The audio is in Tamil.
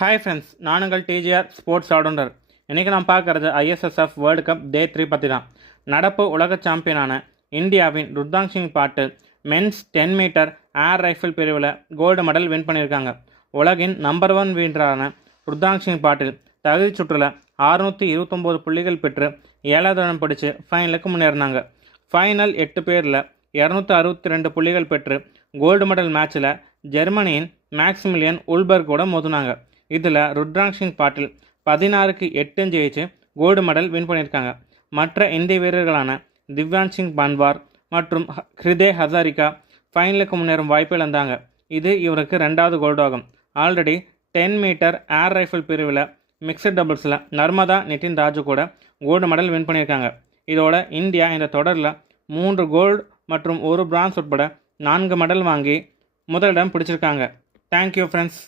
ஹாய் ஃப்ரெண்ட்ஸ், நானுங்கள் டிஜிஆர் ஸ்போர்ட்ஸ் ஆல்ரவுண்டர். இன்றைக்கி நான் பார்க்குறது ISSF வேர்ல்டு கப் டே 3 பற்றி தான். நடப்பு உலக சாம்பியனான இந்தியாவின் ருத்ராங்க் சிங் பாட்டில் மென்ஸ் 10 மீட்டர் ஏர் ரைஃபிள் பிரிவில் கோல்டு மெடல் வின் பண்ணியிருக்காங்க. உலகின் நம்பர் 1 வீரரான ருத்ராங்க் சிங் பாட்டில் தகுதி சுற்றில் 629 புள்ளிகள் பெற்று 7வது இடம் பிடிச்சு ஃபைனலுக்கு முன்னேறினாங்க. ஃபைனல் 8 பேரில் 262 புள்ளிகள் பெற்று கோல்டு மெடல் மேட்ச்சில் ஜெர்மனியின் மேக்சிமிலியன் உல்பர்கோட மோதினாங்க. இதில் ருத்ராங்க் சிங் பாட்டில் 16க்கு 8 ஜெயிச்சு கோல்டு மெடல் வின் பண்ணியிருக்காங்க. மற்ற இந்திய வீரர்களான திவ்யான் சிங் பன்வார் மற்றும் ஹிருதே ஹசாரிகா ஃபைனலுக்கு முன்னேறும் வாய்ப்பு இழந்தாங்க. இது இவருக்கு 2வது கோல்டு ஆகும். ஆல்ரெடி 10 மீட்டர் ஏர் ரைஃபிள் பிரிவில் மிக்சட் டபுள்ஸில் நர்மதா நிதின் ராஜு கூட கோல்டு மெடல் வின் பண்ணியிருக்காங்க. இதோட இந்தியா இந்த தொடரில் 3 கோல்டு மற்றும் 1 பிரான்ஸ் உட்பட 4 மெடல் வாங்கி முதலிடம் பிடிச்சிருக்காங்க. Thank you friends.